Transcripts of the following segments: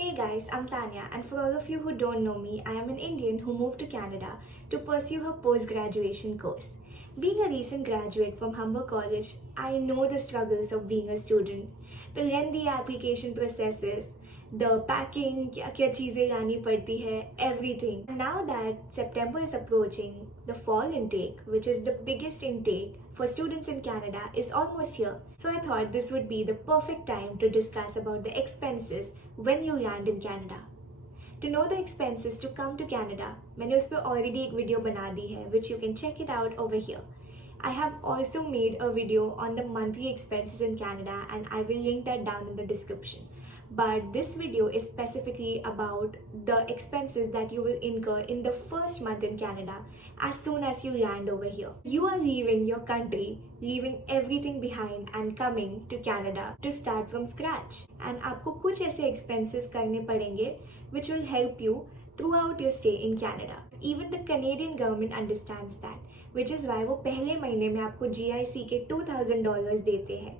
Hey guys, I'm Tanya, and for all of you who don't know me, I am an Indian who moved to Canada to pursue her post graduation course. Being a recent graduate from Humber College, I know the struggles of being a student, the lengthy application processes, the packing, क्या क्या चीज़ें लानी पड़ती है, everything. Now that September is approaching, the fall intake, which is the biggest intake for students in Canada, is almost here. So I thought this would be the perfect time to discuss about the expenses when you land in Canada. To know the expenses to come to Canada, मैंने उस पर already एक video बना दी है, which you can check it out over here. I have also made a video on the monthly expenses in Canada and I will link that down in the description. But this video is specifically about the expenses that you will incur in the first month in Canada as soon as you land over here. You are leaving your country, leaving everything behind and coming to Canada to start from scratch. And आपको कुछ ऐसे expenses करने पड़ेंगे which will help you throughout your stay in Canada. Even the Canadian government understands that, which is why वो पहले महीने में आपको GIC के $2,000 देते हैं,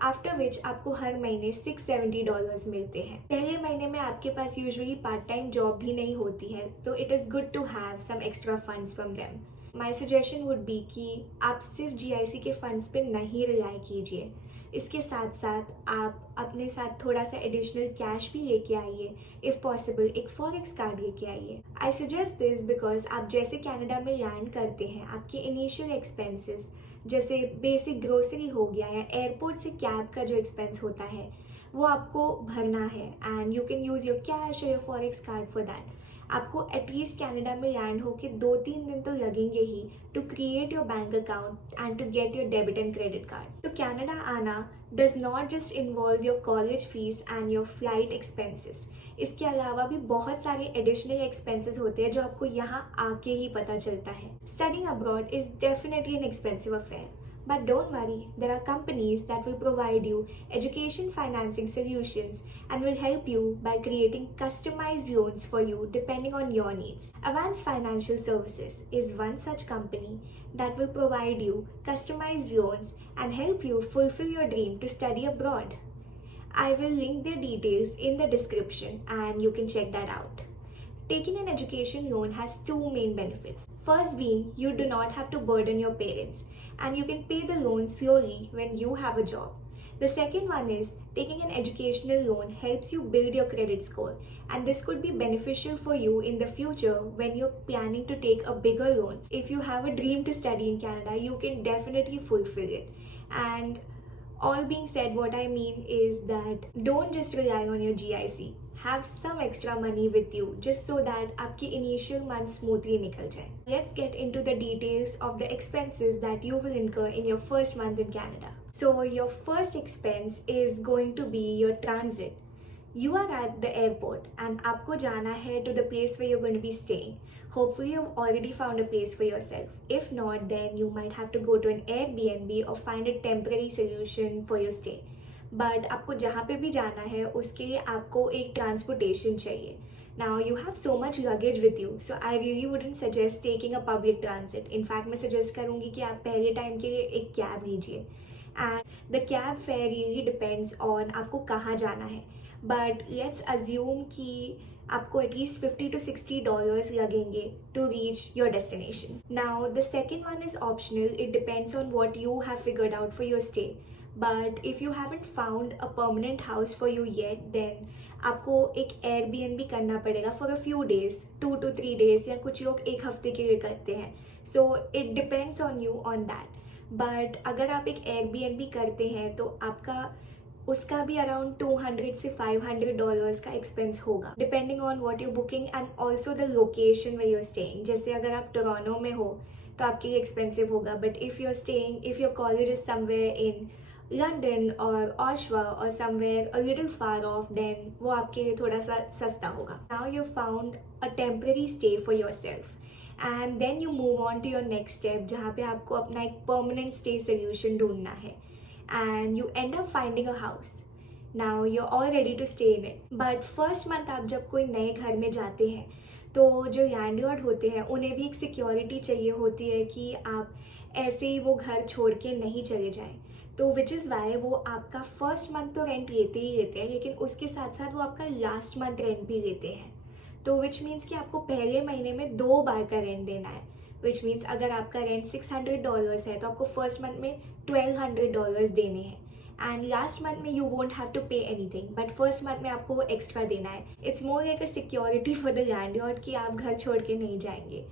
आफ्टर विच आपको हर महीने $670 मिलते हैं. पहले महीने में आपके पास यूजुअली पार्ट टाइम जॉब भी नहीं होती है, तो it is good to have some extra funds from them. My suggestion would be कि आप सिर्फ GIC के फंड्स पे नहीं रिलाई कीजिए. इसके साथ साथ आप अपने साथ थोड़ा सा एडिशनल कैश भी लेके आइए. इफ़ पॉसिबल एक फॉरेक्स कार्ड लेके आइए. आई सजेस्ट दिस बिकॉज आप जैसे कनाडा में लैंड करते हैं, आपके इनिशियल एक्सपेंसेस जैसे बेसिक ग्रोसरी हो गया या एयरपोर्ट से कैब का जो एक्सपेंस होता है वो आपको भरना है. And you can use your cash और your forex card for that. आपको एटलीस्ट कनाडा में लैंड होके 2-3 दिन तो लगेंगे ही to create your bank account and to get your debit and credit card. तो कनाडा आना does not just involve your college fees and your flight expenses. इसके अलावा भी बहुत सारे एडिशनल एक्सपेंसेस होते हैं जो आपको यहाँ आके ही पता चलता है. Studying abroad is definitely an expensive affair. But don't worry, there are companies that will provide you education financing solutions and will help you by creating customized loans for you depending on your needs. Avance Financial Services is one such company that will provide you customized loans and help you fulfill your dream to study abroad. I will link their details in the description and you can check that out. Taking an education loan has two main benefits. First being, you do not have to burden your parents and you can pay the loan slowly when you have a job. The second one is, taking an educational loan helps you build your credit score, and this could be beneficial for you in the future when you're planning to take a bigger loan. If you have a dream to study in Canada, you can definitely fulfill it. And all being said, what I mean is that don't just rely on your GIC. Have some extra money with you just so that आपकी initial month smoothly निकल जाए. Let's get into the details of the expenses that you will incur in your first month in Canada. So your first expense is going to be your transit. You are at the airport and आपको जाना है to the place where you're going to be staying. Hopefully you've already found a place for yourself. If not, then you might have to go to an Airbnb or find a temporary solution for your stay. But आपको जहाँ पे भी जाना है उसके लिए आपको एक ट्रांसपोर्टेशन चाहिए. Now you have so much luggage with you, so I really wouldn't suggest taking a public transit. In fact मैं सजेस्ट करूँगी कि आप पहले टाइम के लिए एक कैब लीजिए. And the cab fair really depends on आपको कहाँ जाना है. बट लेट्स अज्यूम कि आपको एटलीस्ट $50 to $60 लगेंगे to reach your destination. Now the second one is optional. It depends on what you have figured out for your stay. But if you haven't found a permanent house for you yet, then आपको एक Airbnb करना पड़ेगा for a few days, 2 to 3 days, या कुछ लोग एक हफ्ते के लिए करते हैं. So it depends on you on that. But अगर आप एक Airbnb करते हैं तो आपका उसका भी अराउंड $200 से $500 का एक्सपेंस होगा, depending on what your booking and also the location where you're staying. जैसे अगर आप टोरंटो में हो तो आपके लिए एक्सपेंसिव होगा, but if your college is somewhere in London और ऑशवा और somewhere a little far off, then वो आपके लिए थोड़ा सा सस्ता होगा. Now you found a temporary stay for yourself and then you move on to your next step जहाँ पे आपको अपना एक परमानेंट स्टे सोल्यूशन ढूंढना है. And you end up finding a house. Now you are all ready to stay in it. But first month आप जब कोई नए घर में जाते हैं तो जो लैंडलॉर्ड होते हैं उन्हें भी एक सिक्योरिटी चाहिए होती है कि आप ऐसे ही वो घर छोड़ के नहीं चले जाएं. तो तो विच इज़ वाई वो आपका फर्स्ट मंथ तो रेंट लेते ही लेते हैं, लेकिन उसके साथ साथ वो आपका लास्ट मंथ रेंट भी लेते हैं। तो विच मीन्स कि आपको पहले महीने में 2 बार का रेंट देना है। विच मीन्स अगर आपका रेंट $600 है तो आपको फर्स्ट मंथ में $1200 देने हैं, एंड लास्ट मंथ में you won't have to pay anything, but first month में आपको वो एक्स्ट्रा देना है। It's more like a security for the landlord कि आप घर छोड़ के नहीं जाएंगे।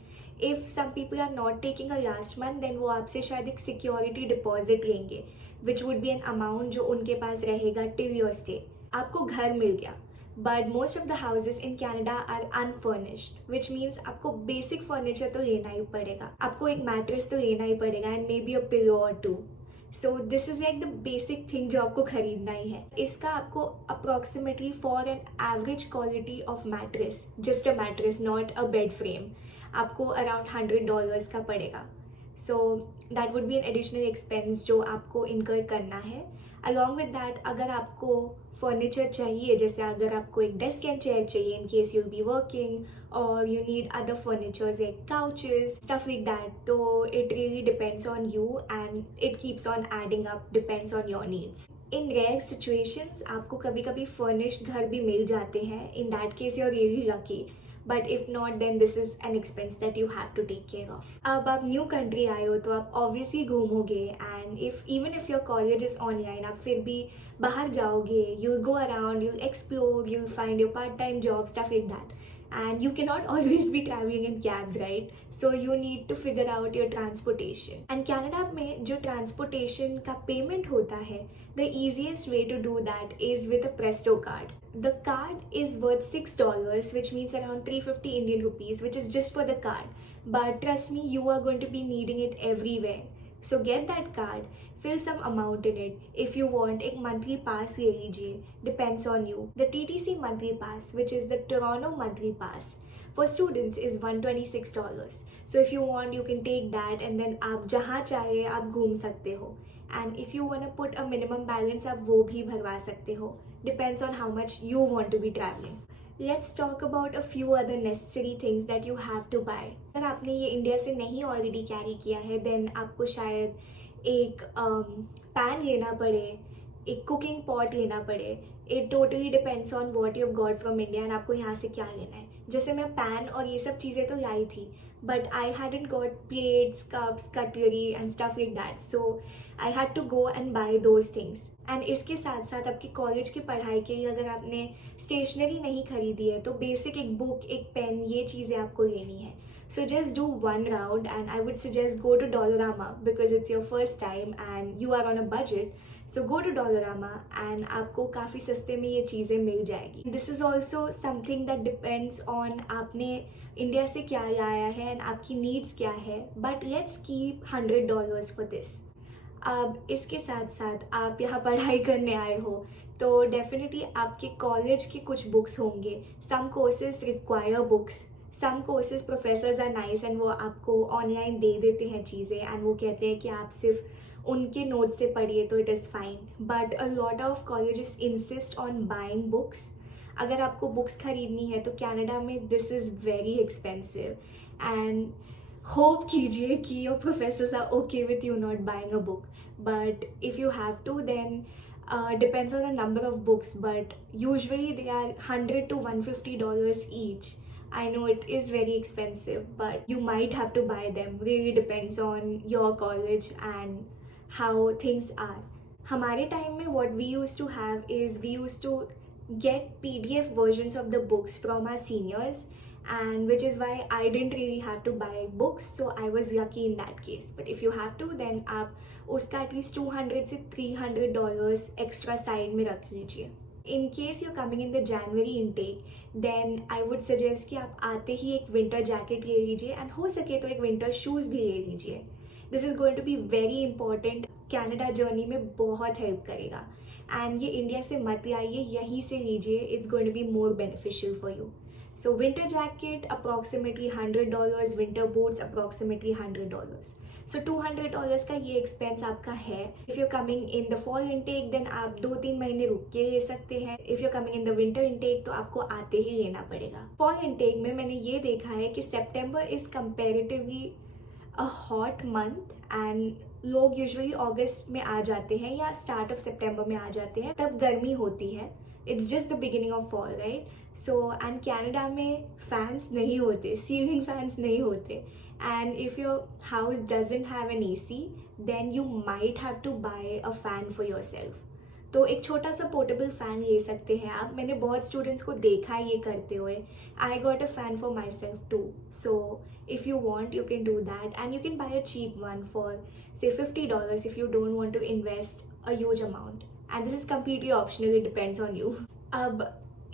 If some people are not taking a last month, then वो आपसे शायद एक सिक्योरिटी डिपॉजिट लेंगे, which would be an amount जो उनके पास रहेगा टिल योर स्टे। आपको घर मिल गया, but most of the houses in Canada are unfurnished, which means आपको बेसिक फर्नीचर तो लेना ही पड़ेगा। आपको एक मैट्रेस तो लेना ही पड़ेगा, and maybe a pillow और two. So this is like the basic thing जो आपको खरीदना ही है। इसका आपको approximately for an average quality of mattress, just a mattress not a bed frame, आपको अराउंड $100 का पड़ेगा। So that would be an additional expense जो आपको इनकर करना है। अलॉन्ग विद दैट, अगर आपको फर्नीचर चाहिए, जैसे अगर आपको एक डेस्क एंड चेयर चाहिए इन case you will be working, और you need other furnitures like couches, stuff like that, तो it really depends on you and it keeps on adding up, depends on your needs. In rare situations आपको कभी कभी furnished घर भी मिल जाते हैं, in that case you're really lucky, but if not then this is an expense that you have to take care of. अब आप new country आए हो तो आप obviously घूमोगे, and even if your college is online, आप फिर भी बाहर जाओगे, you'll go around, you'll explore, you'll find your part-time job, stuff like that. And you cannot always be traveling in cabs, right? So you need to figure out your transportation. And Canada में जो transportation का payment होता है, the easiest way to do that is with a Presto card. The card is worth $6, which means around 350 Indian rupees, which is just for the card. But trust me, you are going to be needing it everywhere. So get that card, fill some amount in it. If you want, एक monthly pass ले लीजिए, depends on you. The TTC monthly pass, which is the Toronto monthly pass, for students is $126. So if you want, you can take that, and then आप जहाँ चाहे आप घूम सकते हो. And if you want to put a minimum balance, आप वो भी भरवा सकते हो. Depends on how much you want to be traveling. Let's talk about a few other necessary things that you have to buy. अगर आपने ये इंडिया से नहीं ऑलरेडी कैरी किया है, देन आपको शायद एक पैन लेना पड़े, एक कुकिंग पॉट लेना पड़े. It totally depends on what you got from India and आपको यहाँ से क्या लेना है. जैसे मैं पैन और ये सब चीज़ें तो लाई थी, but I hadn't got plates, cups, cutlery and stuff like that, so I had to go and buy those things. And इसके साथ साथ आपकी कॉलेज की पढ़ाई के लिए अगर आपने स्टेशनरी नहीं खरीदी है, तो बेसिक एक बुक, एक पेन, ये चीज़ें आपको लेनी है. So just do one round, and I would suggest go to Dollarama because it's your first time and you are on a budget. So go to Dollarama and आपको काफ़ी सस्ते में ये चीज़ें मिल जाएगी. This is also something that depends on आपने इंडिया से क्या लाया है and आपकी needs क्या है. But let's keep $100 for this. अब इसके साथ साथ आप यहाँ पढ़ाई करने आए हो, तो डेफिनेटली आपके कॉलेज की कुछ बुक्स होंगे. Some courses require books, some courses professors are nice and वो आपको ऑनलाइन दे देते हैं चीज़ें, एंड वो कहते हैं कि आप सिर्फ उनके नोट से पढ़िए तो it is fine. But a lot of colleges insist on buying books. अगर आपको बुक्स खरीदनी है तो कनाडा में this is very expensive, and hope कीजिए कि your professors are okay with you not buying a book. But if you have to, then depends on the number of books, but usually they are $100 to $150 each. I know it is very expensive, but you might have to buy them. Really depends on your college and how things are. हमारे टाइम में what we used to have is we used to get PDF versions of the books from our seniors, and which is why I didn't really have to buy books, so I was lucky in that case. But if you have to, then आप उसका एटलीस्ट $200 से $300 extra side में रख लीजिए. In case you coming in the January intake, then I would suggest कि आप आते ही एक विंटर जैकेट ले लीजिए, एंड हो सके तो एक विंटर शूज़ भी ले लीजिए. This is going to be very important. Canada journey में बहुत हेल्प करेगा, एंड ये इंडिया से मत लाइए, यहीं से लीजिए. It's going to be more beneficial for you. So winter jacket approximately $100, winter boots approximately $100. So $200 का ये एक्सपेंस आपका है. If you're coming in the fall intake, then आप 2-3 महीने रुक के ले सकते हैं. If you're coming in the winter intake, तो आपको आते ही लेना पड़ेगा. Fall intake में मैंने ये देखा है कि September is comparatively a hot month, and लोग यूजुअली अगस्त में आ जाते हैं या स्टार्ट ऑफ सितंबर में आ जाते हैं, तब गर्मी होती है. It's just the beginning of fall, right? So and Canada में फैंस नहीं होते, सीलिंग फैंस नहीं होते. And if your house doesn't have an AC, then you might have to buy a fan for yourself. तो एक छोटा सा portable fan ले सकते हैं आप. मैंने बहुत स्टूडेंट्स को देखा है ये करते हुए. I got a fan for myself too. So if you want you can do that and you can buy a cheap one for say $50 if you don't want to invest a huge amount. And this is completely optional, it depends on you. अब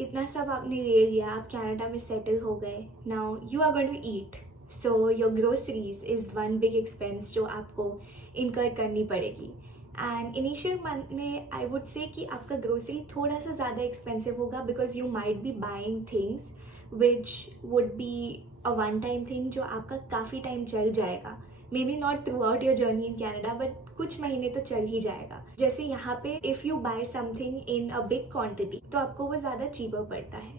इतना सब आपने ले लिया, आप कनाडा में settle हो गए. Now you are going to eat, so your groceries is one big expense जो आपको इनकर करनी पड़ेगी. एंड इनिशियल मंथ में आई वुड से कि आपका ग्रोसरी थोड़ा सा ज़्यादा एक्सपेंसिव होगा because you might be buying things which would be a one time thing जो आपका काफ़ी टाइम चल जाएगा. Maybe not throughout your journey in Canada, but कुछ महीने तो चल ही जाएगा. जैसे यहाँ पे if you buy something in a big quantity तो आपको वो ज़्यादा चीपर पड़ता है.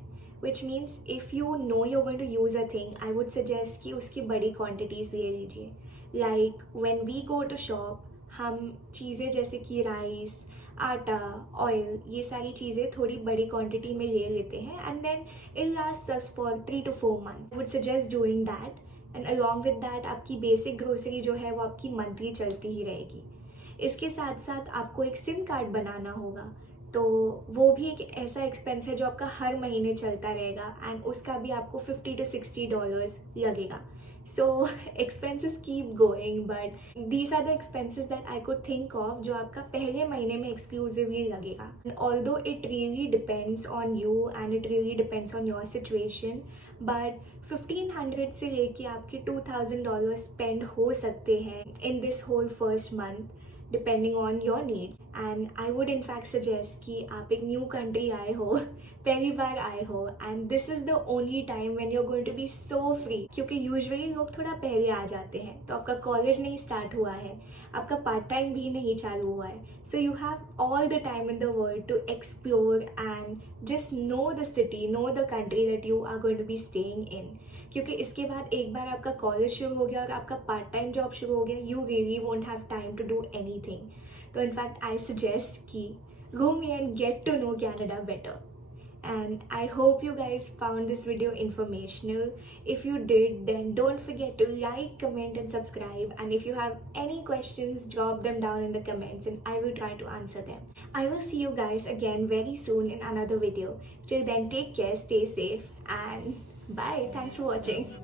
Which means if you know you going to use a thing, I would suggest कि उसकी बड़ी क्वान्टिटीज़ ले लीजिए. Like when we go to shop, हम चीज़ें जैसे कि राइस, आटा, ऑयल, ये सारी चीज़ें थोड़ी बड़ी क्वांटिटी में ले लेते हैं and then it last us for 3 to 4 months. I would suggest doing that. And along with that आपकी बेसिक ग्रोसरी जो है वो आपकी मंथली चलती ही रहेगी. इसके साथ साथ आपको एक सिम कार्ड बनाना होगा, तो वो भी एक ऐसा एक्सपेंस है जो आपका हर महीने चलता रहेगा एंड उसका भी आपको $50 to $60 लगेगा. So expenses keep going, but these are the expenses that I could think of जो आपका पहले महीने में exclusively लगेगा. Although it really depends on you and it really depends on your situation, but 1500 से लेके आपके $2000 स्पेंड हो सकते हैं in this whole first month depending on your needs. And I would in fact suggest कि आप एक न्यू कंट्री आए हो, पहली बार आए हो, and this is the only time when you are going to be so free. क्योंकि यूजुअली लोग थोड़ा पहले आ जाते हैं, तो आपका कॉलेज नहीं स्टार्ट हुआ है, आपका पार्ट टाइम भी नहीं चालू हुआ है. So you have all the time in the world to explore and just know the city, know the country that you are going to be staying in. क्योंकि इसके बाद एक बार आपका कॉलेज शुरू हो गया और आपका पार्ट टाइम जॉब शुरू हो गया, you really won't have time to do anything. तो इनफैक्ट आई सजेस्ट कि go me and get to know Canada better. And I hope you guys found this video informational. If you did, then don't forget to like, comment and subscribe. And if you have any questions, drop them down in the comments and I will try to answer them. I will see you guys again very soon in another video. Till then, take care, stay safe and bye. Thanks for watching.